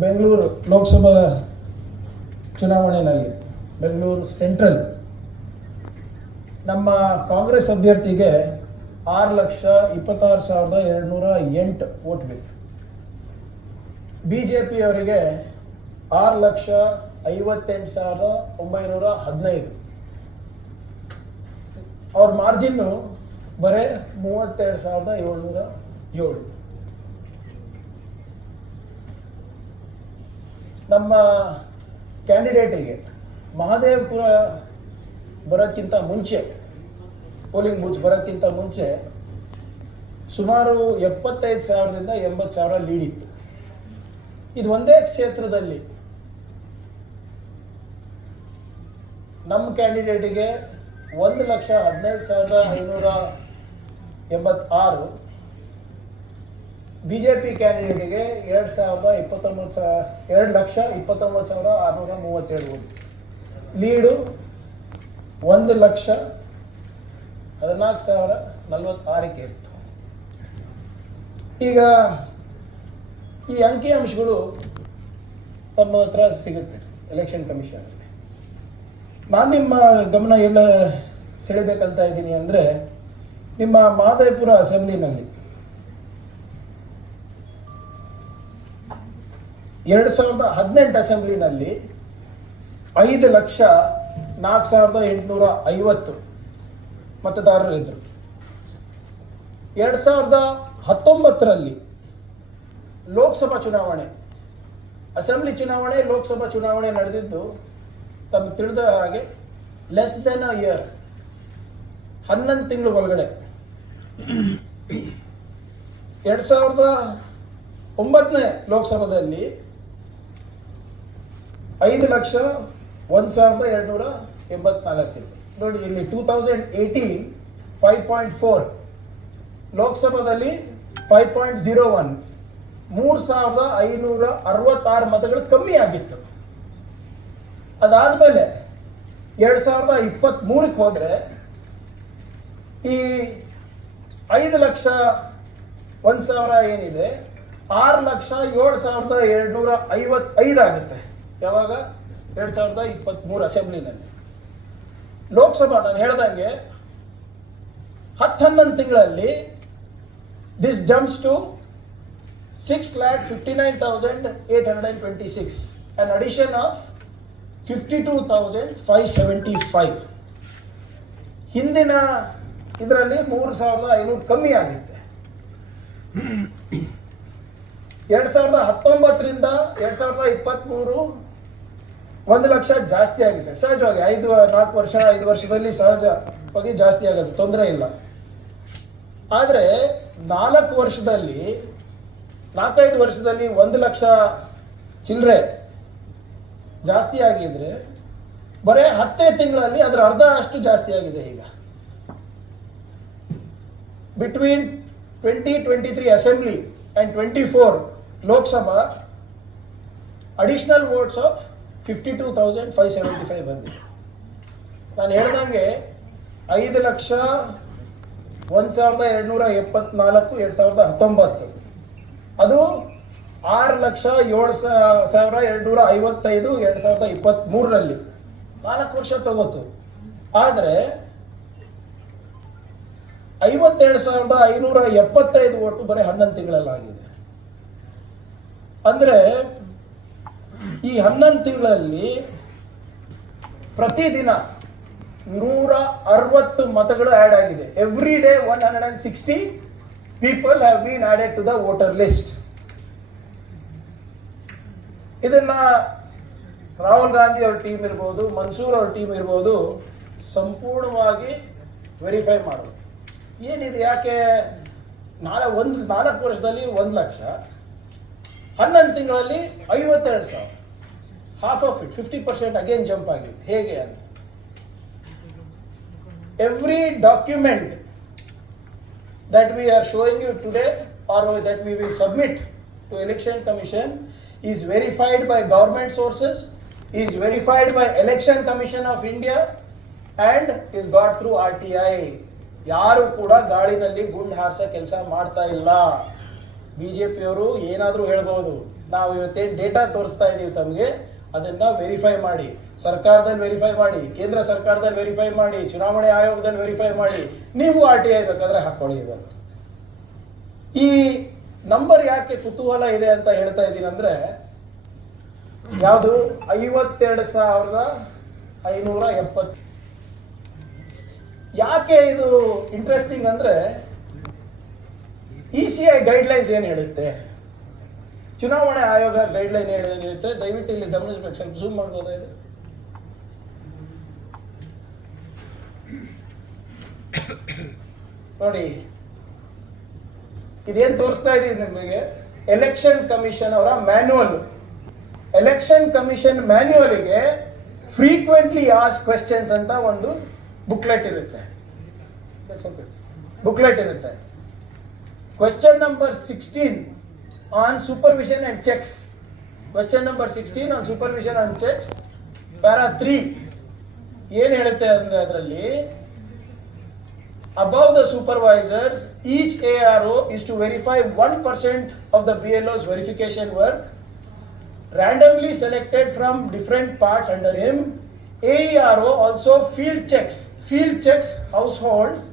ಬೆಂಗಳೂರು ಲೋಕಸಭಾ ಚುನಾವಣೆಯಲ್ಲಿ ಬೆಂಗಳೂರು ಸೆಂಟ್ರಲ್. ನಮ್ಮ ಕಾಂಗ್ರೆಸ್ ಅಭ್ಯರ್ಥಿಗೆ ಆರು ಲಕ್ಷ ಇಪ್ಪತ್ತಾರು ಸಾವಿರದ ಎರಡುನೂರ ಎಂಟು ಓಟ್ ಬೇಕು. ಬಿ ಜೆ ಪಿಯವರಿಗೆ ಆರು ಲಕ್ಷ ಐವತ್ತೆಂಟು ಸಾವಿರದ ಒಂಬೈನೂರ ಹದಿನೈದು. ಅವ್ರ ಮಾರ್ಜಿನ್ನು ಬರೀ ಮೂವತ್ತೆರಡು ಸಾವಿರದ ಏಳ್ನೂರ ಏಳು. ನಮ್ಮ ಕ್ಯಾಂಡಿಡೇಟಿಗೆ ಮಹದೇವಪುರ ಬರೋದಕ್ಕಿಂತ ಮುಂಚೆ, ಪೋಲಿಂಗ್ ಬೂತ್ ಬರೋಕ್ಕಿಂತ ಮುಂಚೆ ಸುಮಾರು ಎಪ್ಪತ್ತೈದು ಸಾವಿರದಿಂದ ಎಂಬತ್ತು ಸಾವಿರ ಲೀಡ್ ಇತ್ತು. ಇದು ಒಂದೇ ಕ್ಷೇತ್ರದಲ್ಲಿ ನಮ್ಮ ಕ್ಯಾಂಡಿಡೇಟಿಗೆ ಒಂದು ಲಕ್ಷ ಹದಿನೈದು ಸಾವಿರದ ಐನೂರ ಎಂಬತ್ತಾರು ಬಿ ಜೆ ಪಿ ಕ್ಯಾಂಡಿಡೇಟಿಗೆ ಎರಡು ಸಾವಿರದ ಇಪ್ಪತ್ತೊಂಬತ್ತು ಸಾವಿರ ಎರಡು ಲಕ್ಷ ಇಪ್ಪತ್ತೊಂಬತ್ತು ಸಾವಿರ ಆರುನೂರ ಮೂವತ್ತೇಳು ಕೋಟಿ ಲೀಡು ಒಂದು ಲಕ್ಷ ಹದಿನಾಲ್ಕು ಸಾವಿರ ನಲವತ್ತಾರಕ್ಕೆ ಇತ್ತು. ಈಗ ಈ ಅಂಕಿಅಂಶಗಳು ನಮ್ಮ ಹತ್ರ ಸಿಗುತ್ತೆ ಎಲೆಕ್ಷನ್ ಕಮಿಷನ್ ನಾನು ನಿಮ್ಮ ಗಮನ ಎಲ್ಲ ಸೆಳೆಬೇಕಂತ ಇದ್ದೀನಿ ಅಂದರೆ, ನಿಮ್ಮ ಮಾದಾಯಪುರ ಅಸೆಂಬ್ಲಿನಲ್ಲಿ ಎರಡು ಸಾವಿರದ ಹದಿನೆಂಟು ಅಸೆಂಬ್ಲಿನಲ್ಲಿ ಐದು ಲಕ್ಷ ನಾಲ್ಕು ಸಾವಿರದ ಎಂಟುನೂರ ಐವತ್ತು ಮತದಾರರಿದ್ದರು ಎರಡು ಸಾವಿರದ ಹತ್ತೊಂಬತ್ತರಲ್ಲಿ ಲೋಕಸಭಾ ಚುನಾವಣೆ, ಅಸೆಂಬ್ಲಿ ಚುನಾವಣೆ, ಲೋಕಸಭಾ ಚುನಾವಣೆ ನಡೆದಿದ್ದು ತಮಗೆ ತಿಳಿದ ಹಾಗೆ ಲೆಸ್ ದೆನ್ ಅ ಇಯರ್ ಹನ್ನೊಂದು ತಿಂಗಳು ಒಳಗಡೆ. ಎರಡು ಸಾವಿರದ ಒಂಬತ್ತನೇ ಲೋಕಸಭಾದಲ್ಲಿ ಐದು ಲಕ್ಷ ಒಂದು ಸಾವಿರದ ಎರಡುನೂರ ಎಂಬತ್ನಾಲ್ಕು. ನೋಡಿ, ಇಲ್ಲಿ two thousand eighteen five point four ಲೋಕಸಭಾದಲ್ಲಿ five point zero one ಮೂರು ಸಾವಿರದ ಐನೂರ ಅರವತ್ತಾರು ಮತಗಳು ಕಮ್ಮಿ ಆಗಿತ್ತು. ಅದಾದಮೇಲೆ ಎರಡು ಸಾವಿರದ ಇಪ್ಪತ್ತ್ಮೂರಕ್ಕೆ ಹೋದರೆ ಈ ಐದು ಲಕ್ಷ ಒಂದು ಸಾವಿರ ಏನಿದೆ, ಆರು ಲಕ್ಷ ಏಳು ಸಾವಿರದ ಎರಡುನೂರ ಐವತ್ತೈದು ಆಗುತ್ತೆ. ಯಾವಾಗ? ಎರಡು ಸಾವಿರದ ಇಪ್ಪತ್ತ್ಮೂರು ಅಸೆಂಬ್ಲಿನಲ್ಲಿ. ಲೋಕಸಭಾ, ನಾನು ಹೇಳ್ದಂಗೆ ಹತ್ತು ಹನ್ನೊಂದು ತಿಂಗಳಲ್ಲಿ this jumps to six lakh fifty nine thousand eight hundred and twenty six an addition of fifty two thousand five seventy five ಹಿಂದಿನ ಇದರಲ್ಲಿ ಮೂರು ಸಾವಿರದ ಐನೂರು ಕಮ್ಮಿ ಆಗುತ್ತೆ. ಎರಡು ಸಾವಿರದ ಹತ್ತೊಂಬತ್ತರಿಂದ ಎರಡು ಸಾವಿರದ ಇಪ್ಪತ್ತ್ಮೂರು ಒಂದು ಲಕ್ಷ ಜಾಸ್ತಿ ಆಗಿದೆ. ಸಹಜವಾಗಿ ಐದು, ನಾಲ್ಕು ವರ್ಷ, ಐದು ವರ್ಷದಲ್ಲಿ ಸಹಜವಾಗಿ ಜಾಸ್ತಿ ಆಗೋದು, ತೊಂದರೆ ಇಲ್ಲ. ಆದರೆ ನಾಲ್ಕು ವರ್ಷದಲ್ಲಿ, ನಾಲ್ಕೈದು ವರ್ಷದಲ್ಲಿ ಒಂದು ಲಕ್ಷ ಚಿಲ್ಲರೆ ಜಾಸ್ತಿ ಆಗಿದ್ರೆ, ಬರೀ ಹತ್ತೇ ತಿಂಗಳಲ್ಲಿ ಅದರ ಅರ್ಧ ಅಷ್ಟು ಜಾಸ್ತಿ ಆಗಿದೆ ಈಗ. Between twenty twenty three assembly and twenty four Lok Sabha additional votes of fifty two thousand five seventy five ಬಂದಿದೆ. ನಾನು ಹೇಳ್ದಂಗೆ ಐದು ಲಕ್ಷ ಒಂದು ಸಾವಿರದ ಎರಡುನೂರ ಎಪ್ಪತ್ನಾಲ್ಕು, ಎರಡು ಸಾವಿರದ ಹತ್ತೊಂಬತ್ತು. ಅದು ಆರು ಲಕ್ಷ ಏಳು ಸಾವಿರ ಎರಡುನೂರ ಐವತ್ತೈದು, ಎರಡು ಸಾವಿರದ ಇಪ್ಪತ್ತ್ಮೂರರಲ್ಲಿ ನಾಲ್ಕು ವರ್ಷ ತಗೋತು. ಆದರೆ ಐವತ್ತೆರಡು ಸಾವಿರದ ಐನೂರ ಎಪ್ಪತ್ತೈದು ಒಟ್ಟು ಬರೀ ಹನ್ನೊಂದು ತಿಂಗಳಲ್ಲಾಗಿದೆ. ಅಂದರೆ ಈ ಹನ್ನೊಂದು ತಿಂಗಳಲ್ಲಿ ಪ್ರತಿದಿನ ನೂರ ಅರವತ್ತು ಮತಗಳು ಆ್ಯಡ್ ಆಗಿದೆ. Every day one hundred and sixty people have been added to the voter list ಇದನ್ನ ರಾಹುಲ್ ಗಾಂಧಿ ಅವ್ರ ಟೀಮ್ ಇರ್ಬೋದು, ಮನ್ಸೂರ್ ಅವ್ರ ಟೀಮ್ ಇರ್ಬೋದು ಸಂಪೂರ್ಣವಾಗಿ ವೆರಿಫೈ ಮಾಡೋದು. ಏನಿದೆ ಯಾಕೆ ನಾಳೆ ಒಂದು ನಾಲ್ಕು ವರ್ಷದಲ್ಲಿ ಒಂದು ಲಕ್ಷ? ಹನ್ನೊಂದು ತಿಂಗಳಲ್ಲಿ ಐವತ್ತೆರಡು ಸಾವಿರ. Half of it fifty percent again jump ಆಗಿದೆ. ಹೇಗೆ ಅಂತ? Every document that we are showing you today are that we will submit to election commission is verified by government sources is verified by election commission of India and is got through R T I ಯಾರು ಕೂಡ ಗಾಳಿನಲ್ಲಿ ಗುಂಡ್ ಹಾರಿಸೋ ಕೆಲಸ ಮಾಡ್ತಾ ಇಲ್ಲ. B J ಪಿಯವರು ಏನಾದರೂ ಹೇಳ್ಬೋದು ನಾವು ಇವತ್ತೇನು ಡೇಟಾ ತೋರಿಸ್ತಾ ಇದ್ದೀವಿ ತಮಗೆ ಅದನ್ನ ವೆರಿಫೈ ಮಾಡಿ. ಸರ್ಕಾರದಲ್ಲಿ ವೆರಿಫೈ ಮಾಡಿ. ಕೇಂದ್ರ ಸರ್ಕಾರದಲ್ಲಿ ವೆರಿಫೈ ಮಾಡಿ. ಚುನಾವಣೆ ಆಯೋಗದಲ್ಲಿ ವೆರಿಫೈ ಮಾಡಿ. ನೀವು ಆರ್ ಟಿ ಐ ಬೇಕಾದ್ರೆ ಹಾಕೊಳ್ಳಿ ಇವತ್ತು. ಈ ನಂಬರ್ ಯಾಕೆ ಕುತೂಹಲ ಇದೆ ಅಂತ ಹೇಳ್ತಾ ಇದ್ದೀನಿ ಅಂದ್ರೆ, ಯಾವುದು? ಐವತ್ತೆರಡು ಸಾವಿರದ ಐನೂರ ಎಪ್ಪತ್ತು. ಯಾಕೆ ಇದು ಇಂಟ್ರೆಸ್ಟಿಂಗ್ ಅಂದ್ರೆ ಇ ಸಿ ಐ ಗೈಡ್ಲೈನ್ಸ್ ಏನು ಹೇಳುತ್ತೆ? ಚುನಾವಣೆ ಆಯೋಗ ಗೈಡ್ಲೈನ್ ಏನು ಹೇಳುತ್ತೆ? ದಯವಿಟ್ಟು ಇಲ್ಲಿ ಗಮನಿಸ್ಬೇಕು ಸ್ವಲ್ಪ ಝೂಮ್ ಮಾಡ್ಬೋದಾ ಇದು? ನೋಡಿ, ಇದೇನು ತೋರಿಸ್ತಾ ಇದೀವಿ ನಿಮಗೆ? ಎಲೆಕ್ಷನ್ ಕಮಿಷನ್ ಅವರ ಮ್ಯಾನ್ಯುವಲ್ ಎಲೆಕ್ಷನ್ ಕಮಿಷನ್ ಮ್ಯಾನ್ಯುವಲ್ಗೆ ಫ್ರೀಕ್ವೆಂಟ್ಲಿ ಆಸ್ ಕ್ವೆಶನ್ಸ್ ಅಂತ ಒಂದು ಬುಕ್ಲೆಟ್ ಇರುತ್ತೆ. ಬುಕ್ಲೆಟ್ ಇರುತ್ತೆ. Question number sixteen on supervision and checks question number sixteen on supervision and checks para three ಏನು ಹೇಳುತ್ತೆ ಅಂದ್ರೆ ಅದರಲ್ಲಿ above the supervisors, each ARO is to verify 1% of the BLO's verification work, randomly selected from different parts under him. AERO also field checks, field checks households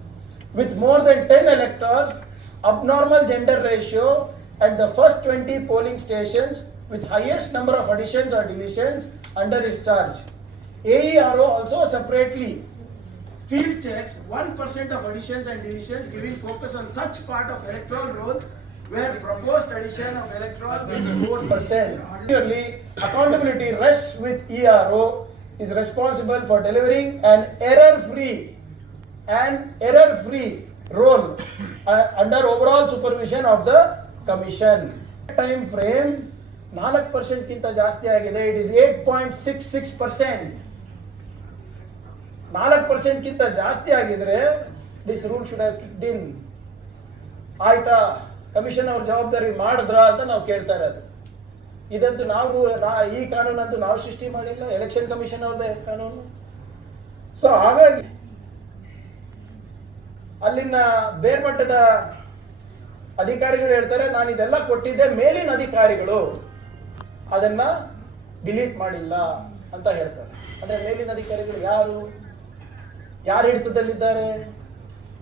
with more than 10 electors, abnormal gender ratio at the first 20 polling stations with highest number of additions or deletions under his charge. AERO also separately field checks 1% of additions and deletions giving focus on such part of electoral rolls where proposed addition of electorals is 4%. Clearly, accountability rests with ERO is responsible for delivering an error-free and error-free role uh, under overall supervision of the commission. Time frame ನಾಲ್ಕು ಪರ್ಸೆಂಟ್ಗಿಂತ ಜಾಸ್ತಿ ಆಗಿದೆ. It is eight point six six percent ನಾಲ್ಕು ಪರ್ಸೆಂಟ್ಗಿಂತ ಜಾಸ್ತಿ ಆಗಿದ್ರೆ this rule should have kicked in ಆಯ್ತಾ? Commission ಅವ್ರ ಜವಾಬ್ದಾರಿ ಮಾಡಿದ್ರ ಅಂತ ನಾವು ಕೇಳ್ತಾ ಇರೋದು. ಇದಂತೂ ನಾವು ನಾ ಈ ಕಾನೂನಂತೂ ನಾವು ಸೃಷ್ಟಿ ಮಾಡಿಲ್ಲ. ಎಲೆಕ್ಷನ್ ಕಮಿಷನ್ ಅವ್ರದ್ದೇ ಕಾನೂನು. ಸೊ ಹಾಗಾಗಿ ಅಲ್ಲಿನ ಬೇರ್ಮಟ್ಟದ ಅಧಿಕಾರಿಗಳು ಹೇಳ್ತಾರೆ, ನಾನು ಇದೆಲ್ಲ ಕೊಟ್ಟಿದ್ದೆ ಮೇಲಿನ ಅಧಿಕಾರಿಗಳು. ಅದನ್ನ ಡಿಲೀಟ್ ಮಾಡಿಲ್ಲ, ಅಂತ ಹೇಳ್ತಾರೆ. ಅಂದ್ರೆ ಮೇಲಿನ ಅಧಿಕಾರಿಗಳು ಯಾರು? ಯಾರು ಹಿಡಿತದಲ್ಲಿದ್ದಾರೆ?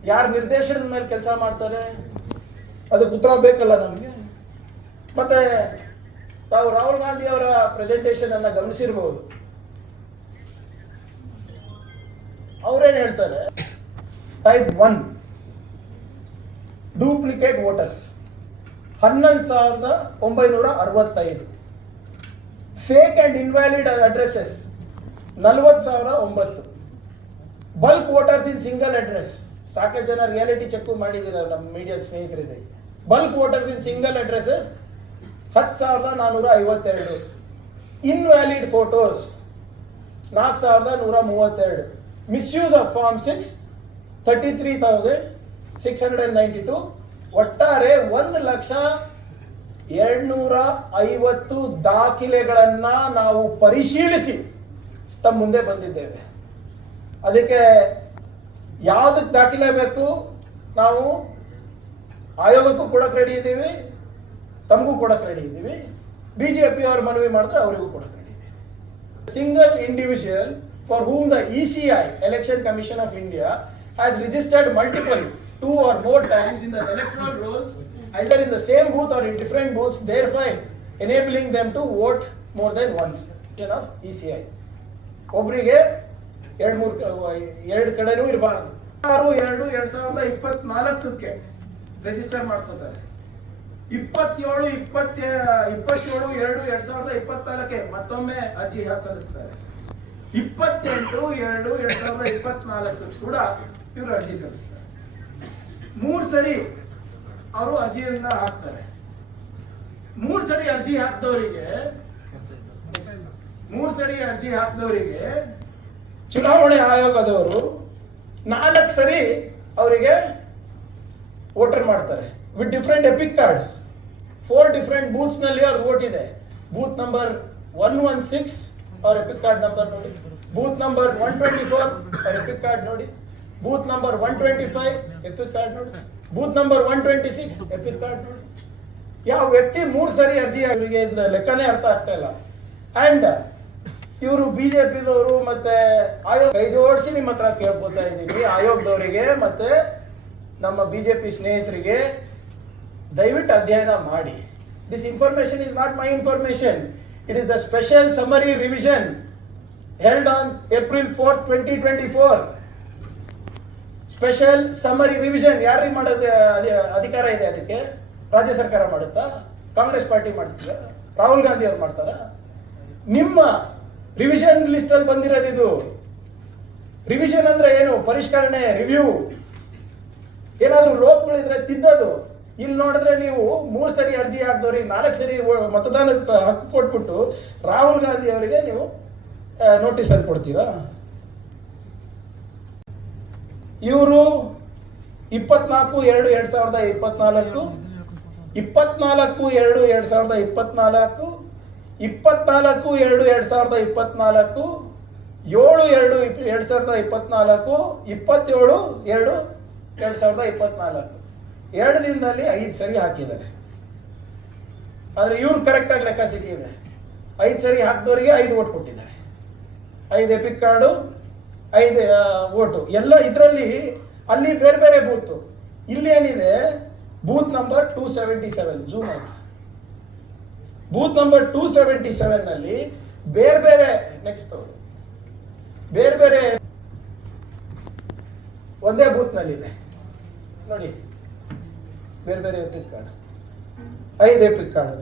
ಯಾರು ನಿರ್ದೇಶನದ ಮೇಲೆ ಕೆಲಸ ಮಾಡ್ತಾರೆ? ಅದು ಉತ್ತರ ಬೇಕಲ್ಲ ನಮಗೆ. ಮತ್ತೆ ತಾವು ರಾಹುಲ್ ಗಾಂಧಿ ಅವರ ಪ್ರೆಸೆಂಟೇಷನ್ ಅನ್ನ ಗಮನಿಸಿರ್ಬೋದು. ಅವ್ರೇನ್ ಹೇಳ್ತಾರೆ? ಟೈಪ್ ಒನ್ ಡೂಪ್ಲಿಕೇಟ್ ವೋಟರ್ಸ್ ಹನ್ನೊಂದು ಸಾವಿರದ ಒಂಬೈನೂರ ಅರವತ್ತೈದು. ಫೇಕ್ ಆ್ಯಂಡ್ ಇನ್ವ್ಯಾಲಿಡ್ ಅಡ್ರೆಸ್ಸಸ್ ನಲ್ವತ್ತು ಸಾವಿರ ಒಂಬತ್ತು. Bulk voters in single address ಸಾಕಷ್ಟು ಜನ ರಿಯಾಲಿಟಿ ಚೆಕ್ ಮಾಡಿದ್ದೀರ ನಮ್ಮ ಮೀಡಿಯಾ ಸ್ನೇಹಿತರಿಗೆ. Bulk voters in single addresses ಹತ್ತು ಸಾವಿರದ ನಾನ್ನೂರ ಐವತ್ತೆರಡು. ಇನ್ವ್ಯಾಲಿಡ್ ಫೋಟೋಸ್ ನಾಲ್ಕು ಸಾವಿರದ ನೂರ ಮೂವತ್ತೆರಡು. Misuse of form six thirty three thousand six hundred two ಒಟ್ಟಾರೆ ಒಂದು ಲಕ್ಷ ಎರಡ್ನೂರ ಐವತ್ತು ದಾಖಲೆಗಳನ್ನ ನಾವು ಪರಿಶೀಲಿಸಿ ತಮ್ಮ ಮುಂದೆ ಬಂದಿದ್ದೇವೆ. ಅದಕ್ಕೆ ಯಾವುದಕ್ಕೆ ದಾಖಲೆ ಬೇಕು? ನಾವು ಆಯೋಗಕ್ಕೂ ಕೂಡ ಕ್ರೆಡಿ ಇದ್ದೀವಿ ತಮಗೂ ಕೂಡ ಕ್ರೆಡಿ ಇದ್ದೀವಿ ಬಿ ಜೆ ಪಿ ಅವರು ಮನವಿ ಮಾಡಿದ್ರೆ ಅವರಿಗೂ ಕೂಡ ready single individual for whom the E C I election commission of India, has registered multiple, two or more times in the electoral rolls, either in the same booth or in different booths, thereby enabling them to vote more than once. Of ECI. ಒಬ್ಬರಿಗೆ ಎರಡು ಮೂರು ಎರಡು ಕಡೆನೂ ಇರಬಾರ್ದು ಆರು ಎರಡು ಎರಡು ಸಾವಿರದ ಇಪ್ಪತ್ನಾಲ್ಕಕ್ಕೆ ರಿಜಿಸ್ಟರ್ ಮಾಡ್ಕೋತಾರೆ ಇಪ್ಪತ್ತೇಳು ಇಪ್ಪತ್ತ ಇಪ್ಪತ್ತೇಳು ಎರಡು ಎರಡು ಸಾವಿರದ ಇಪ್ಪತ್ನಾಲ್ಕಕ್ಕೆ ಮತ್ತೊಮ್ಮೆ ಅರ್ಜಿ ಸಲ್ಲಿಸ್ತಾರೆ ಇಪ್ಪತ್ತೆಂಟು ಎರಡು ಎರಡು ಸಾವಿರದ ಇಪ್ಪತ್ನಾಲ್ಕು ಕೂಡ ಇವರು ಅರ್ಜಿ ಸಲ್ಲಿಸ್ತಾರೆ. ಮೂರು ಸರಿ ಅವರು ಅರ್ಜಿಯನ್ನ ಹಾಕ್ತಾರೆ. ಮೂರು ಸರಿ ಅರ್ಜಿ ಹಾಕಿದವರಿಗೆ, ಮೂರು ಸರಿ ಅರ್ಜಿ ಹಾಕಿದವರಿಗೆ ಚುನಾವಣೆ ಆಯೋಗದವರು ನಾಲ್ಕು ಸರಿ ಅವರಿಗೆ ವೋಟರ್ ಮಾಡ್ತಾರೆ with different EPIC cards four different ಬೂತ್ಸ್ನಲ್ಲಿ ಅವ್ರ ವೋಟ್ ಇದೆ. Booth number one one six ಅವ್ರ ಎಪಿಕ್ ಕಾರ್ಡ್ ನಂಬರ್ ನೋಡಿ. Booth number one twenty four ಅವ್ರ ಎಪಿಕ್ ಕಾರ್ಡ್ ನೋಡಿ. Booth number one twenty five ಎತ್ತು ಕಾರ್ಡ್ ನೋಡಿ. Booth number one twenty six ಎತ್ತು card ನೋಡಿ. ಯಾವ ವ್ಯಕ್ತಿ ಮೂರು ಸರಿ ಅರ್ಜಿ ಅವರಿಗೆ ಲೆಕ್ಕನೇ ಅರ್ಥ ಆಗ್ತಾ ಇಲ್ಲ. ಅಂಡ್ ಇವರು ಪಿದವರು ಮತ್ತೆ ಆಯೋಗ ಕೈ ಜೋಡಿಸಿ ನಿಮ್ಮ ಹತ್ರ ಕೇಳ್ಕೊತಾ ಇದ್ದೀನಿ. ಆಯೋಗದವರಿಗೆ ಮತ್ತೆ ನಮ್ಮ ಬಿಜೆಪಿ ಸ್ನೇಹಿತರಿಗೆ ದಯವಿಟ್ಟು ಅಧ್ಯಯನ ಮಾಡಿ. This information is not my information it is the special summary revision held on April fourth twenty twenty four special summary revision ಯಾರಿಗೆ ಮಾಡೋದು, ಅಧಿ- ಅಧಿಕಾರ ಇದೆ ಅದಕ್ಕೆ? ರಾಜ್ಯ ಸರ್ಕಾರ ಮಾಡುತ್ತಾ? ಕಾಂಗ್ರೆಸ್ ಪಾರ್ಟಿ ಮಾಡ್ತಾರೆ ರಾಹುಲ್ ಗಾಂಧಿ ಅವ್ರು ಮಾಡ್ತಾರ? ನಿಮ್ಮ ರಿವಿಷನ್ ಲಿಸ್ಟ್ ಅಲ್ಲಿ ಬಂದಿರೋದು ಇದು. ರಿವಿಷನ್ ಅಂದ್ರೆ ಏನು? ಪರಿಷ್ಕರಣೆ ರಿವ್ಯೂ ಏನಾದರೂ ಲೋಪಗಳಿದ್ರೆ ತಿದ್ದೋದು. ಇಲ್ಲಿ ನೋಡಿದ್ರೆ ನೀವು ಮೂರು ಸರಿ ಅರ್ಜಿ ಹಾಕ್ದವ್ರಿ ನಾಲ್ಕು ಸರಿ ಮತದಾನದ ಹಕ್ಕು ಕೊಟ್ಬಿಟ್ಟು ರಾಹುಲ್ ಗಾಂಧಿ ಅವರಿಗೆ ನೀವು ನೋಟಿಸ್ ಅಲ್ಲಿ ಕೊಡ್ತೀರಾ? ಇವರು ಇಪ್ಪತ್ನಾಲ್ಕು ಎರಡು ಎರಡ್ ಸಾವಿರದ ಇಪ್ಪತ್ನಾಲ್ಕು ಇಪ್ಪತ್ನಾಲ್ಕು ಎರಡು ಎರಡ್ ಸಾವಿರದ ಇಪ್ಪತ್ನಾಲ್ಕು ಇಪ್ಪತ್ನಾಲ್ಕು ಎರಡು ಎರಡ್ ಸಾವಿರದ ಇಪ್ಪತ್ನಾಲ್ಕು, ಏಳು ಎರಡು ಎರಡ್ ಸಾವಿರದ ಇಪ್ಪತ್ನಾಲ್ಕು, ಇಪ್ಪತ್ತೇಳು ಎರಡು ಎರಡ್ ಸಾವಿರದ ಇಪ್ಪತ್ನಾಲ್ಕು. ಎರಡು ದಿನದಲ್ಲಿ ಐದು ಸರಿ ಹಾಕಿದ್ದಾರೆ. ಆದ್ರೆ ಇವ್ರು ಕರೆಕ್ಟಾಗಿ ಲೆಕ್ಕ ಸಿಕ್ಕಿದೆ. ಐದು ಸರಿ ಹಾಕಿದವರಿಗೆ ಐದು ಓಟ್ ಕೊಟ್ಟಿದ್ದಾರೆ. ಐದು ಎಪಿಕ್ ಕಾರ್ಡು ಐದು ಓಟು. ಎಲ್ಲ ಇದರಲ್ಲಿ ಅಲ್ಲಿ ಬೇರೆ ಬೇರೆ ಬೂತ್. ಇಲ್ಲಿ ಏನಿದೆ? Booth number two seventy seven zoom ಆಗಿ ಬೂತ್ ನಂಬರ್ ಟೂ ಸೆವೆಂಟಿ ಸೆವೆನ್ನಲ್ಲಿ ಬೇರೆ ಬೇರೆ ನೆಕ್ಸ್ಟ್ ಬೇರೆ ಬೇರೆ ಒಂದೇ ಬೂತ್ನಲ್ಲಿದೆ. ನೋಡಿ. ಬೇರೆ ಬೇರೆ ಎಪಿಕ್ ಕಾರ್ಡ್ ಐದು ಎಪಿಕ್ ಕಾರ್ಡ್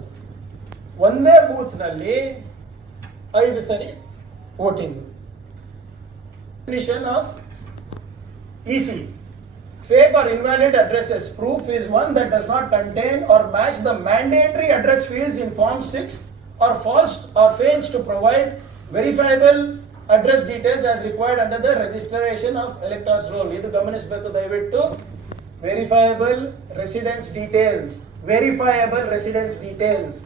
ಒಂದೇ ಬೂತ್ನಲ್ಲಿ ಐದು ಸರಿ voting definition of EC. Fake or invalid addresses. Proof is one that does not contain or match the mandatory address fields in Form 6 or false or fails to provide verifiable address details as required under the registration of electors roll. ಇದು ಗಮನಿಸಬೇಕು ದಯವಿಟ್ಟು verifiable residence details verifiable residence details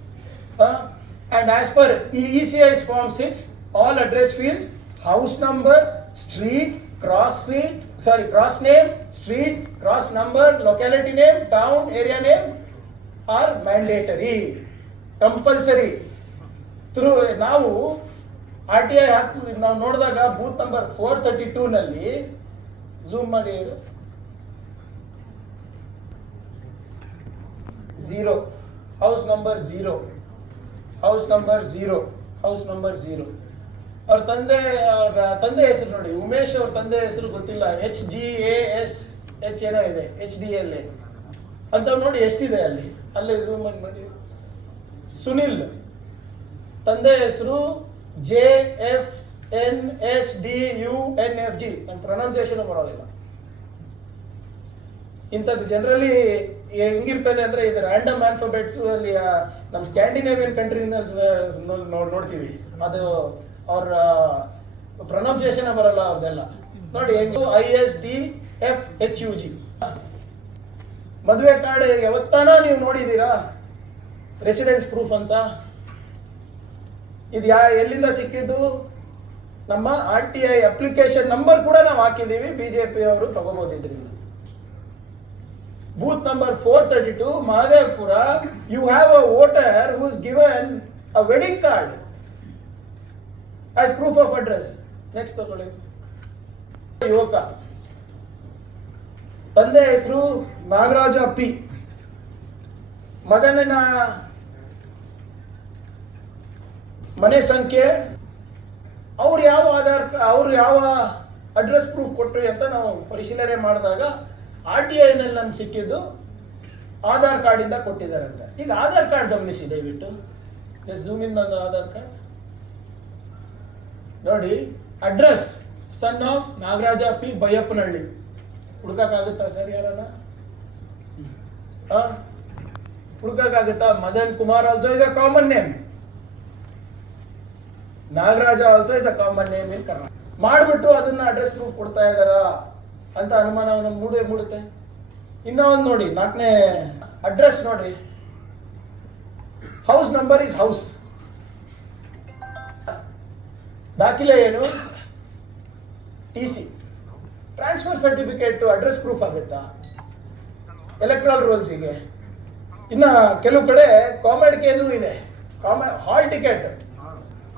and as per E- ECI's Form 6, all address fields, house number, street, cross street, sorry, cross name, street, cross number, locality name, town, area name are mandatory, compulsory. Through ನಾವು R T I ಹಾಕಿ ನಾವು ನೋಡಿದಾಗ booth number four thirty ಟೂನಲ್ಲಿ zoom ಮಾಡಿ zero house number zero house number zero house number zero ಅವ್ರ ತಂದೆ ಅವ್ರ ತಂದೆ ಹೆಸರು ನೋಡಿ, ಉಮೇಶ್ ಅವ್ರ ತಂದೆ ಹೆಸರು ಗೊತ್ತಿಲ್ಲ. H G A S H ಏನೋ ಇದೆ ಎಚ್ ಡಿ ಎಲ್ ಅಂತ ನೋಡಿ ಎಷ್ಟಿದೆ ಅಲ್ಲಿ? ಅಲ್ಲೇ ಝೂಮ್ ಮಾಡಿ. ಸುನಿಲ್, ತಂದೆ ಹೆಸರು J F N S D U N F G ನನ್ನ ಪ್ರೊನೌನ್ಸಿಯೇಷನ್ ಬರೋದಿಲ್ಲ. ಇಂಥದ್ದು ಜನರಲಿ ಹೆಂಗಿರ್ತದೆ ಅಂದ್ರೆ ಇದು ರ್ಯಾಂಡಮ್ ಆಲ್ಫಾಬೆಟ್ಸ್ ಅಲ್ಲಿ ನಮ್ಮ ಸ್ಕ್ಯಾಂಡಿನೇವಿಯನ್ ಕಂಟ್ರಿ ನೋಡ್ತೀವಿ. ಅದು ಅವ್ರ ಪ್ರೊನೌನ್ಸಿಯೇಷನ್ ಬರಲ್ಲ ಅವ್ರದೆಲ್ಲ. ನೋಡಿ I S D F H U G ಮದುವೆ ಕಾರ್ಡ್ ಯಾವತ್ತಾನ ನೀವು ನೋಡಿದ್ದೀರಾ? ರೆಸಿಡೆನ್ಸ್ ಪ್ರೂಫ್ ಅಂತ. ಇದು ಯಾ, ಎಲ್ಲಿಂದ ಸಿಕ್ಕಿದ್ದು? ನಮ್ಮ R T I application number ಕೂಡ ನಾವು ಹಾಕಿದ್ದೀವಿ ಬಿಜೆಪಿ ಅವರು ತಗೋಬಹುದು ಇದರಿಂದ booth number four thirty two Mahadevapura you have a voter who's given a wedding card as proof of address next ತಗೊಳ್ಳಿ. ಯುವಕ. ತಂದೆ ಹೆಸರು ನಾಗರಾಜ ಪಿ. ಮಗನ ಮನೆ ಸಂಖ್ಯೆ. ಅವ್ರು ಯಾವ ಆಧಾರ್ ಅವ್ರು ಯಾವ ಅಡ್ರೆಸ್ ಪ್ರೂಫ್ ಕೊಟ್ಟರು ಅಂತ ನಾವು ಪರಿಶೀಲನೆ ಮಾಡಿದಾಗ ಆರ್ ಟಿ ಐನಲ್ಲಿ ನಮ್ಗೆ ಸಿಕ್ಕಿದ್ದು ಆಧಾರ್ ಕಾರ್ಡಿಂದ ಕೊಟ್ಟಿದ್ದಾರೆ ಅಂತ ಈಗ ಆಧಾರ್ ಕಾರ್ಡ್ ಗಮನಿಸಿ ದಯವಿಟ್ಟು. Yes Aadhaar card. ನೋಡಿ address son of Nagaraja P Baiyappanahalli. ಹುಡ್ಕಕ್ಕಾಗುತ್ತಾ sir ಯಾರನ್ನ? ಹುಡ್ಕಕ್ಕಾಗುತ್ತಾ Madan Kumar also is a common name Nagaraja also is a common name in Karnataka ಮಾಡಿಬಿಟ್ಟು ಅದನ್ನ ಅಡ್ರೆಸ್ ಪ್ರೂಫ್ ಕೊಡ್ತಾ ಇದ್ದಾರಾ ಅಂತ ಅನುಮಾನ ಮೂಡೇ ಮೂಡುತ್ತೆ. ಇನ್ನೂ ಒಂದು ನೋಡಿ, ನಾಲ್ಕನೇ ಅಡ್ರೆಸ್ ನೋಡ್ರಿ. ಹೌಸ್ ನಂಬರ್ ಇಸ್ ಹೌಸ್ ದಾಖಲೆ ಏನು? T C transfer certificate address proof ಆಗುತ್ತಾ? ಎಲೆಕ್ಟ್ರಲ್ ರೋಲ್ಸಿಗೆ ಇನ್ನು ಕೆಲವು ಕಡೆ ಕಾಮೆಡ್ ಕೇದು ಇದೆ. ಕಾಮೆ ಹಾಲ್ ಟಿಕೆಟ್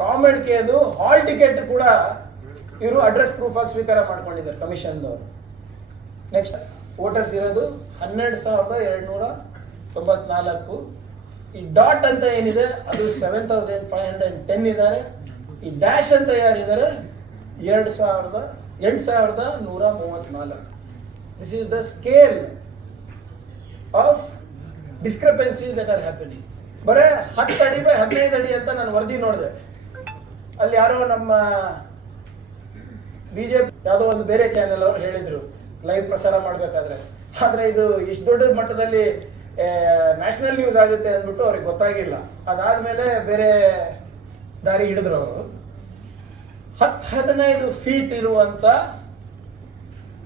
ಕಾಮೆಡ್ ಕೇದು ಹಾಲ್ ಟಿಕೆಟ್ ಕೂಡ ಇವರು ಅಡ್ರೆಸ್ ಪ್ರೂಫ್ ಆಗಿ ಸ್ವೀಕಾರ ಮಾಡ್ಕೊಂಡಿದ್ದಾರೆ ಕಮಿಷನ್ದವರು. ನೆಕ್ಸ್ಟ್ ವೋಟರ್ಸ್ ಇರೋದು ಹನ್ನೆರಡು ಸಾವಿರದ ಎರಡುನೂರ ತೊಂಬತ್ನಾಲ್ಕು. ಈ ಡಾಟ್ ಅಂತ ಏನಿದೆ, ಅದು seven thousand five hundred ten ಇದ್ದಾರೆ. ಈ ಡ್ಯಾಶ್ ಅಂತ ಯಾರಿದ್ದಾರೆ? ಎರಡು ಸಾವಿರದ, ಎಂಟು ಸಾವಿರದ ನೂರ ಮೂವತ್ನಾಲ್ಕು. This is the scale of discrepancy that are happening ಬರೇ ಹತ್ತು ಅಡಿ ಬೈ ಹದಿನೈದು ಅಡಿ ಅಂತ ನಾನು ವರದಿ ನೋಡಿದೆ. ಅಲ್ಲಿ ಯಾರೋ ನಮ್ಮ ಬಿ ಜೆ ಪಿ ಯಾವುದೋ ಒಂದು ಬೇರೆ ಚಾನೆಲ್ ಅವರು ಹೇಳಿದರು. ಲೈವ್ ಪ್ರಸಾರ ಮಾಡಬೇಕಾದ್ರೆ. ಆದರೆ ಇದು ಇಷ್ಟು ದೊಡ್ಡ ಮಟ್ಟದಲ್ಲಿ ನ್ಯಾಷನಲ್ ನ್ಯೂಸ್ ಆಗುತ್ತೆ ಅಂದ್ಬಿಟ್ಟು ಅವ್ರಿಗೆ ಗೊತ್ತಾಗಿಲ್ಲ. ಅದಾದಮೇಲೆ ಬೇರೆ ದಾರಿ ಹಿಡಿದ್ರು ಅವರು. ಹತ್ತು ಹದಿನೈದು ಫೀಟ್ ಇರುವಂತ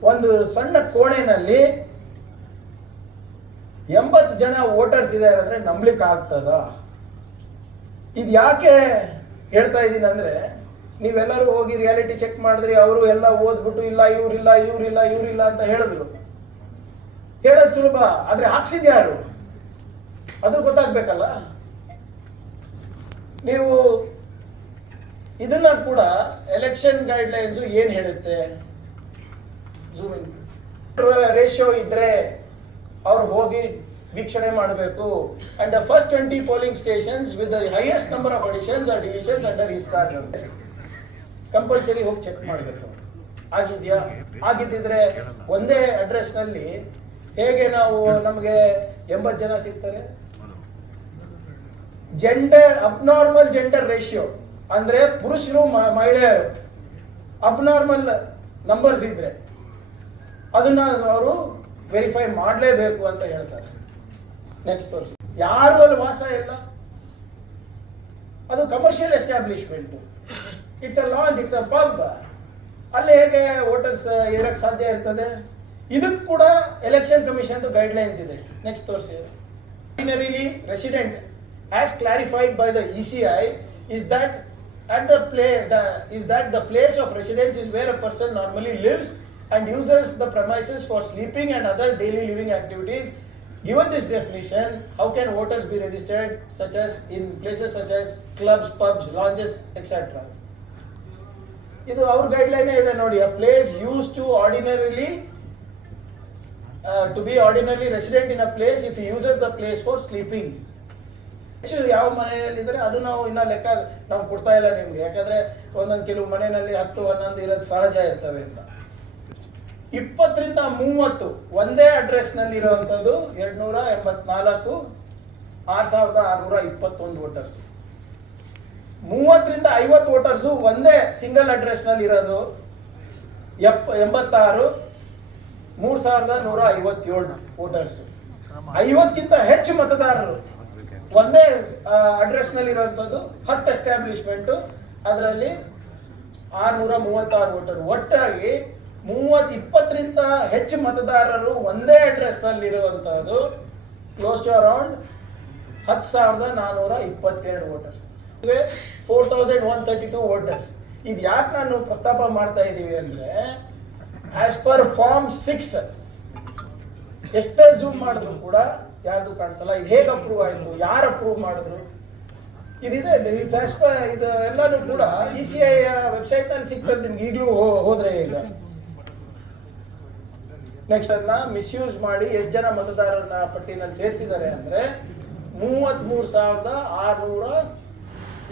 ಒಂದು ಸಣ್ಣ ಕೋಣೆನಲ್ಲಿ ಎಂಬತ್ತು ಜನ ವೋಟರ್ಸ್ ಇದ್ದಾರೆ ಅಂದ್ರೆ ನಂಬ್ಲಿಕ್ಕೆ ಆಗ್ತದ? ಇದು ಯಾಕೆ ಹೇಳ್ತಾ ಇದ್ದೀನಿ ಅಂದ್ರೆ, ನೀವೆಲ್ಲರೂ ಹೋಗಿ ರಿಯಾಲಿಟಿ ಚೆಕ್ ಮಾಡಿದ್ರಿ, ಅವರು ಎಲ್ಲ ಓದ್ಬಿಟ್ಟು ಇಲ್ಲ ಇವ್ರಿಲ್ಲ ಇವ್ರಿಲ್ಲ ಇವ್ರಿಲ್ಲ ಅಂತ ಹೇಳಿದ್ರು. ಹೇಳೋದು ಸುಲಭ, ಆದ್ರೆ ಹಾಕ್ಸಿದ್ಯಾರು ಅದು ಗೊತ್ತಾಗ್ಬೇಕಲ್ಲ. ನೀವು ಇದನ್ನ ಕೂಡ ಎಲೆಕ್ಷನ್ ಗೈಡ್ಲೈನ್ಸ್ ಏನ್ ಹೇಳುತ್ತೆ? ರೇಷಿಯೋ ಇದ್ರೆ ಅವ್ರು ಹೋಗಿ ವೀಕ್ಷಣೆ ಮಾಡಬೇಕು. And the first twenty polling stations with the highest number of additions or divisions under his charge ಅಂತ ಕಂಪಲ್ಸರಿ ಹೋಗಿ ಚೆಕ್ ಮಾಡಬೇಕು. ಆಗಿದ್ಯಾ? ಆಗಿದ್ದಿದ್ರೆ ಒಂದೇ ಅಡ್ರೆಸ್ನಲ್ಲಿ ಹೇಗೆ ನಾವು ನಮಗೆ ಎಂಬತ್ತು ಜನ ಸಿಗ್ತಾರೆ? ಜೆಂಡರ್ ಅಬ್ನಾರ್ಮಲ್ ಜೆಂಡರ್ ರೇಷಿಯೋ ಅಂದ್ರೆ ಪುರುಷರು ಮಹಿಳೆಯರು ಅಬ್ನಾರ್ಮಲ್ ನಂಬರ್ಸ್ ಇದ್ರೆ ಅದನ್ನ ಅವರು ವೆರಿಫೈ ಮಾಡಲೇಬೇಕು ಅಂತ ಹೇಳ್ತಾರೆ. ನೆಕ್ಸ್ಟ್ ತೋರಿಸಿ. ಯಾರು ಅಲ್ಲಿ ವಾಸ ಇಲ್ಲ? ಅದು commercial establishment it's a launch it's a pub ಅಲ್ಲಿ ಹೇಗೆ ವೋಟರ್ಸ್ ಇರಕ್ಕೆ ಸಾಧ್ಯ ಇರ್ತದೆ? ಇದಕ್ಕೆ ಕೂಡ ಎಲೆಕ್ಷನ್ ಕಮಿಷನ್ ಗೈಡ್ ಲೈನ್ಸ್ ಇದೆ. ನೆಕ್ಸ್ಟ್ ತೋರಿಸಿ. Resident as clarified by the E C I is that at the play the, is that the place of residence is where a person normally lives and uses the premises for sleeping and other daily living activities. Given this definition, how can voters be registered such as in places such as clubs, pubs, lounges, etc. ಇದು ಅವ್ರ guideline ಇದೆ ನೋಡಿ a place use to ordinarily to be ordinary resident in a place if uses the place for sleeping ಹೆಚ್ಚು ಯಾವ ಮನೆಯಲ್ಲಿ ಇದ್ರೆ ಅದು ನಾವು ಇನ್ನ ಲೆಕ್ಕ ನಾವು ಕೊಡ್ತಾ ಇಲ್ಲ ನಿಮ್ಗೆ. ಯಾಕಂದ್ರೆ ಒಂದೊಂದು ಕೆಲವು ಮನೆಯಲ್ಲಿ ಹತ್ತು, ಹನ್ನೊಂದು ಇರೋದು ಸಹಜ ಇರ್ತವೆ ಅಂತ. ಇಪ್ಪತ್ತರಿಂದ ಮೂವತ್ತು ಒಂದೇ ಅಡ್ರೆಸ್ನಲ್ಲಿ ಇರುವಂತದ್ದು ಎರಡ್ನೂರ ಎಂಬತ್ನಾಲ್ಕು, ಆರ್ ಸಾವಿರದ ಆರ್ನೂರ ಇಪ್ಪತ್ತೊಂದು ವೋಟರ್ಸ್ ಮೂವತ್ತರಿಂದ ಐವತ್ತು ವೋಟರ್ಸ್ ಒಂದೇ ಸಿಂಗಲ್ ಅಡ್ರೆಸ್ನಲ್ಲಿ ಇರೋದು ಎಪ್ ಎಂಬತ್ತಾರು, ಮೂರ್ ಸಾವಿರದ ನೂರ ಐವತ್ತೇಳು ವೋಟರ್ಸ್ ಐವತ್ತಕ್ಕಿಂತ ಹೆಚ್ಚು ಮತದಾರರು. ಒಂದೇ ಅಡ್ರೆಸ್ನಲ್ಲಿ ಇರುವಂತದ್ದು ಹತ್ತು ಎಸ್ಟಾಬ್ಲಿಷ್ಮೆಂಟ್ ಅದರಲ್ಲಿ ಆರ್ನೂರ ಮೂವತ್ತಾರು ವೋಟರ್ ಒಟ್ಟಾಗಿ ಮೂವತ್ತು ಇಪ್ಪತ್ತರಿಂದ ಹೆಚ್ಚು ಮತದಾರರು ಒಂದೇ ಅಡ್ರೆಸ್ ಅಲ್ಲಿ ಇರುವಂತದ್ದು ಕ್ಲೋಸ್ ಟು ಅರೌಂಡ್ ಹತ್ತು ಸಾವಿರದ ನಾನೂರ ಇಪ್ಪತ್ತೆರಡು voters four thousand one thirty two voters ಇದು ಯಾಕೆ ನಾನು ಪ್ರಸ್ತಾಪ ಮಾಡ್ತಾ ಇದ್ದೀವಿ ಅಂದ್ರೆ ಆಸ್ ಪರ್ ಫಾರ್ಮ್ ಸಿಕ್ಸ್ ಎಷ್ಟೇ ಝೂಮ್ ಮಾಡಿದ್ರು ಕೂಡ ಯಾರ್ದು ಕಾಣಿಸಲ್ಲ. ಇದು ಹೇಗೆ ಅಪ್ರೂವ್ ಆಯಿತು? ಯಾರು ಅಪ್ರೂವ್ ಮಾಡಿದ್ರು? ಇದಿದೆ ಇದು ಎಲ್ಲಾನು ಕೂಡ ಇ ಸಿ ಐ ವೆಬ್ಸೈಟ್ನಲ್ಲಿ ಸಿಗ್ತದೆ ನಿಮ್ಗೆ. ಈಗಲೂ ಹೋದ್ರೆ ಈಗ. ನೆಕ್ಸ್ಟ್ ಅನ್ನ ಮಿಸ್ಯೂಸ್ ಮಾಡಿ ಎಷ್ಟು ಜನ ಮತದಾರರನ್ನ ಪಟ್ಟಿನಲ್ಲಿ ಸೇರಿಸಿದ್ದಾರೆ ಅಂದ್ರೆ ಮೂವತ್ತ್ ಮೂರು ಸಾವಿರದ ಆರ್ನೂರ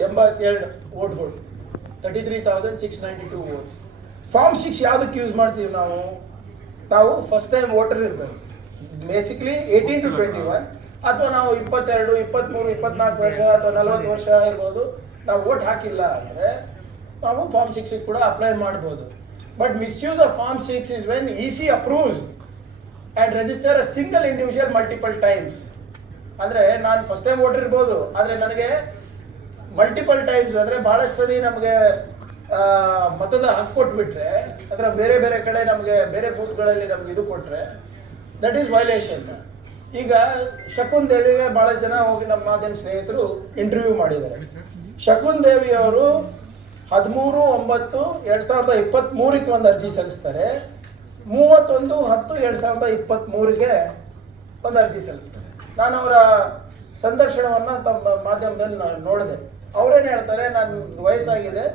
ಎಂಬತ್ತೆರಡು ಓಟ್ಗಳು thirty three thousand six ninety two votes form six ಯಾವ್ದಕ್ಕೆ ಯೂಸ್ ಮಾಡ್ತೀವಿ ನಾವು? ನಾವು ಫಸ್ಟ್ ಟೈಮ್ ವೋಟರ್ ಇರಬೇಕು. Basically eighteen to twenty one ಅಥವಾ ನಾವು ಇಪ್ಪತ್ತೆರಡು ಇಪ್ಪತ್ತ್ಮೂರು ಇಪ್ಪತ್ನಾಲ್ಕು ವರ್ಷ ಅಥವಾ ನಲವತ್ತು ವರ್ಷ ಇರ್ಬೋದು. ನಾವು ವೋಟ್ ಹಾಕಿಲ್ಲ ಅಂದರೆ ನಾವು ಫಾರ್ಮ್ ಸಿಕ್ಸಿಗೆ ಕೂಡ ಅಪ್ಲೈ ಮಾಡ್ಬೋದು. But misuse of form six is when E C approves and register a single individual multiple times ಅಂದರೆ ನಾನು ಫಸ್ಟ್ ಟೈಮ್ ವೋಟರ್ ಇರ್ಬೋದು. ಆದರೆ ನನಗೆ ಮಲ್ಟಿಪಲ್ ಟೈಮ್ಸ್ ಅಂದರೆ ಭಾಳಷ್ಟು ಸರಿ ನಮಗೆ ಮತದ ಹಕ್ಕು ಕೊಟ್ಬಿಟ್ರೆ ಅಥವಾ ಬೇರೆ ಬೇರೆ ಕಡೆ ನಮಗೆ ಬೇರೆ ಬೂತ್ಗಳಲ್ಲಿ ನಮ್ಗೆ ಇದು ಕೊಟ್ಟರೆ ದಟ್ ಈಸ್ ವೈಲೇಷನ್ ಈಗ ಶಕುನ್ ದೇವಿಗೆ ಭಾಳ ಜನ ಹೋಗಿ ನಮ್ಮ ಮಾದಿನ ಸ್ನೇಹಿತರು ಇಂಟರ್ವ್ಯೂ ಮಾಡಿದ್ದಾರೆ. ಶಕುನ್ ದೇವಿ ಅವರು ಹದಿಮೂರು, ಒಂಬತ್ತು, ಎರಡ್ ಸಾವಿರದ ಇಪ್ಪತ್ತ್ ಮೂರಕ್ಕೆ ಒಂದು ಅರ್ಜಿ ಸಲ್ಲಿಸ್ತಾರೆ. ಮೂವತ್ತೊಂದು, ಹತ್ತು, ಎರಡು ಸಾವಿರದ ಇಪ್ಪತ್ತ್ ಮೂರಿಗೆ ಒಂದು ಅರ್ಜಿ ಸಲ್ಲಿಸ್ತಾರೆ. ನಾನು ಅವರ ಸಂದರ್ಶನವನ್ನು ತಮ್ಮ ಮಾಧ್ಯಮದಲ್ಲಿ ನಾನು ನೋಡಿದೆ. ಅವರೇನು ಹೇಳ್ತಾರೆ, ನಾನು ವಯಸ್ಸಾಗಿದೆ,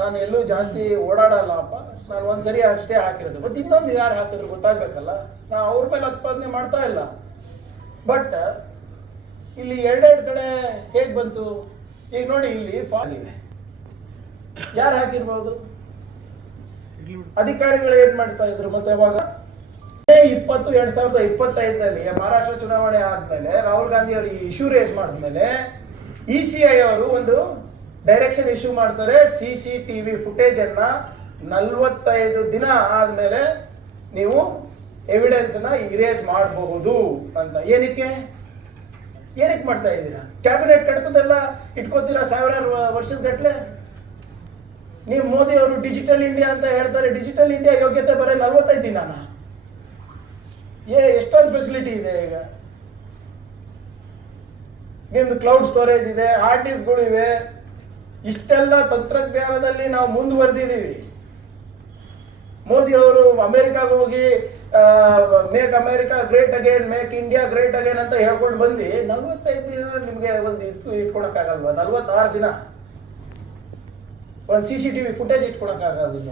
ನಾನು ಎಲ್ಲೂ ಜಾಸ್ತಿ ಓಡಾಡಲ್ಲಪ್ಪ ನಾನು ಒಂದ್ಸರಿ ಅಷ್ಟೇ ಹಾಕಿರೋದು. ಮತ್ತೆ ಇನ್ನೊಂದು ಯಾರು ಹಾಕಿದ್ರು ಗೊತ್ತಾಗಬೇಕಲ್ಲ? ನಾವು ಅವ್ರ ಮೇಲೆ ಉತ್ಪಾದನೆ ಮಾಡ್ತಾ ಇಲ್ಲ. ಬಟ್ ಇಲ್ಲಿ ಎರಡೆರಡು ಕಡೆ ಹೇಗೆ ಬಂತು? ಈಗ ನೋಡಿ, ಇಲ್ಲಿ ಫಾಲ್ ಇದೆ. ಯಾರು ಹಾಕಿರ್ಬೋದು? ಅಧಿಕಾರಿಗಳು ಏನ್ ಮಾಡ್ತಾ ಇದ್ರು ಮತ್ತೆ ಅವಾಗ? ಇಪ್ಪತ್ತು, ಎರಡ್ ಸಾವಿರದ ಇಪ್ಪತ್ತೈದರಲ್ಲಿ ಮಹಾರಾಷ್ಟ್ರ ಚುನಾವಣೆ ಆದ್ಮೇಲೆ ರಾಹುಲ್ ಗಾಂಧಿ ಅವರು ಈ ಇಶ್ಯೂ ರೇಸ್ ಮಾಡಿದ್ಮೇಲೆ ಇ ಸಿ ಐ ಅವರು ಒಂದು ಡೈರೆಕ್ಷನ್ ಇಶ್ಯೂ ಮಾಡ್ತಾರೆ. ಸಿ ಸಿ ಟಿವಿ ಫುಟೇಜ್ ಅನ್ನ ನಲ್ವತ್ತೈದು ದಿನ ಆದಮೇಲೆ ನೀವು ಎವಿಡೆನ್ಸ್ನ ಇರೇಸ್ ಮಾಡಬಹುದು ಅಂತ. ಏನಕ್ಕೆ? ಏನಕ್ಕೆ ಮಾಡ್ತಾ ಇದ್ದೀರಾ? ಕ್ಯಾಬಿನೆಟ್ ಕಡತದೆಲ್ಲ ಇಟ್ಕೋತೀರಾ ಸಾವಿರಾರು ವರ್ಷದ ಗಟ್ಲೆ? ನೀವು ಮೋದಿ ಅವರು ಡಿಜಿಟಲ್ ಇಂಡಿಯಾ ಅಂತ ಹೇಳ್ತಾರೆ ಡಿಜಿಟಲ್ ಇಂಡಿಯಾ ಯೋಗ್ಯತೆ ಬರೀ ನಲ್ವತ್ತೈದು ದಿನಾನ? ಏ, ಎಷ್ಟೊಂದು ಫೆಸಿಲಿಟಿ ಇದೆ ಈಗ. ನಿಮ್ದು ಕ್ಲೌಡ್ ಸ್ಟೋರೇಜ್ ಇದೆ ಆರ್ಟಿಸ್ಟ್ಗಳು ಡಿಸ್ಕ್ಗಳು ಇವೆ. ಇಷ್ಟೆಲ್ಲ ತಂತ್ರಜ್ಞಾನದಲ್ಲಿ ನಾವು ಮುಂದುವರೆದಿದ್ದೀವಿ. ಮೋದಿ ಅವರು ಅಮೆರಿಕಾಗ ಹೋಗಿ make America great again make India great again ಅಂತ ಹೇಳ್ಕೊಂಡು ಬಂದು ನಲ್ವತ್ತೈದು ದಿನ ನಿಮಗೆ ಒಂದು ಇದು ಇಟ್ಕೊಳಕ್ಕಾಗಲ್ವಾ? ನಲ್ವತ್ತಾರು ದಿನ. ಒಂದು C C T V footage ಇಟ್ಕೊಳಕ್ಕಾಗೋದಿಲ್ಲ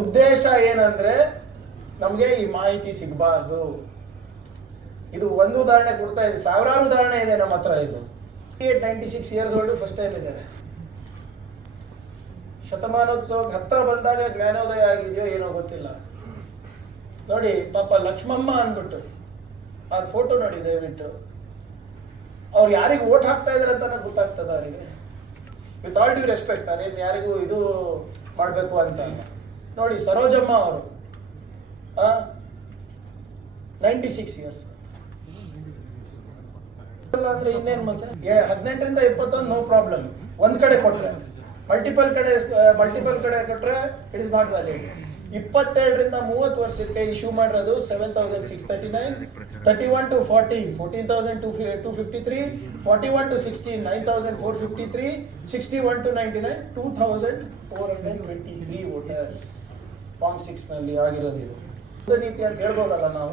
ಉದ್ದೇಶ ಏನಂದ್ರೆ ನಮಗೆ ಈ ಮಾಹಿತಿ ಸಿಗಬಾರ್ದು. ಇದು ಒಂದು ಉದಾಹರಣೆ ಕೊಡ್ತಾ ಇದೆ ಸಾವಿರಾರು ಉದಾಹರಣೆ ಇದೆ ನಮ್ಮ ಹತ್ರ ಇದು. Eight ninety six years old first time ಇದ್ದಾರೆ. ಶತಮಾನೋತ್ಸವಕ್ಕೆ ಹತ್ರ ಬಂದಾಗ ಜ್ಞಾನೋದಯ ಆಗಿದೆಯೋ ಏನೋ ಗೊತ್ತಿಲ್ಲ. ನೋಡಿ, ಪಾಪ ಲಕ್ಷ್ಮಮ್ಮ ಅಂದ್ಬಿಟ್ಟು ಅವ್ರ ಫೋಟೋ ನೋಡಿ ದಯವಿಟ್ಟು. ಅವ್ರು ಯಾರಿಗೆ ಓಟ್ ಹಾಕ್ತಾ ಇದಾರೆ ಅಂತ ಗೊತ್ತಾಗ್ತದ ಅವರಿಗೆ. ವಿತ್ ಆಲ್ ಡ್ಯೂ ರೆಸ್ಪೆಕ್ಟ್ ನಾನೇನು ಯಾರಿಗೂ ಇದು ಮಾಡಬೇಕು ಅಂತ ನೋಡಿ, ಸರೋಜಮ್ಮ ಅವರು ನೈಂಟಿ ಸಿಕ್ಸ್ ಇಯರ್ಸ್ ಅಂದ್ರೆ ಇನ್ನೇನು ಮತ್ತೆ? ಹದಿನೆಂಟರಿಂದ ಇಪ್ಪತ್ತೊಂದು ನೋ ಪ್ರಾಬ್ಲಮ್ ಒಂದ್ ಕಡೆ ಕೊಟ್ರೆ. ಮಲ್ಟಿಪಲ್ ಕಡೆ ಮಲ್ಟಿಪಲ್ ಕಡೆ ಕೊಟ್ಟರೆ ಇಟ್ ಇಸ್ ನಾಟ್ ವ್ಯಾಲಿಡ್ ಇಪ್ಪತ್ತೆರಡರಿಂದ ಮೂವತ್ತು ವರ್ಷಕ್ಕೆ ಇಶ್ಯೂ ಮಾಡಿರೋದು seven thousand six thirty nine thirty one to forty fourteen thousand two two fifty three forty one to sixty nine thousand four fifty three sixty one to ninety nine two thousand four hundred twenty three voters form ಸಿಕ್ಸ್ನಲ್ಲಿ ಆಗಿರೋದು ಇದು. ರೀತಿ ಅಂತ ಹೇಳ್ಬೋದಲ್ಲ ನಾವು?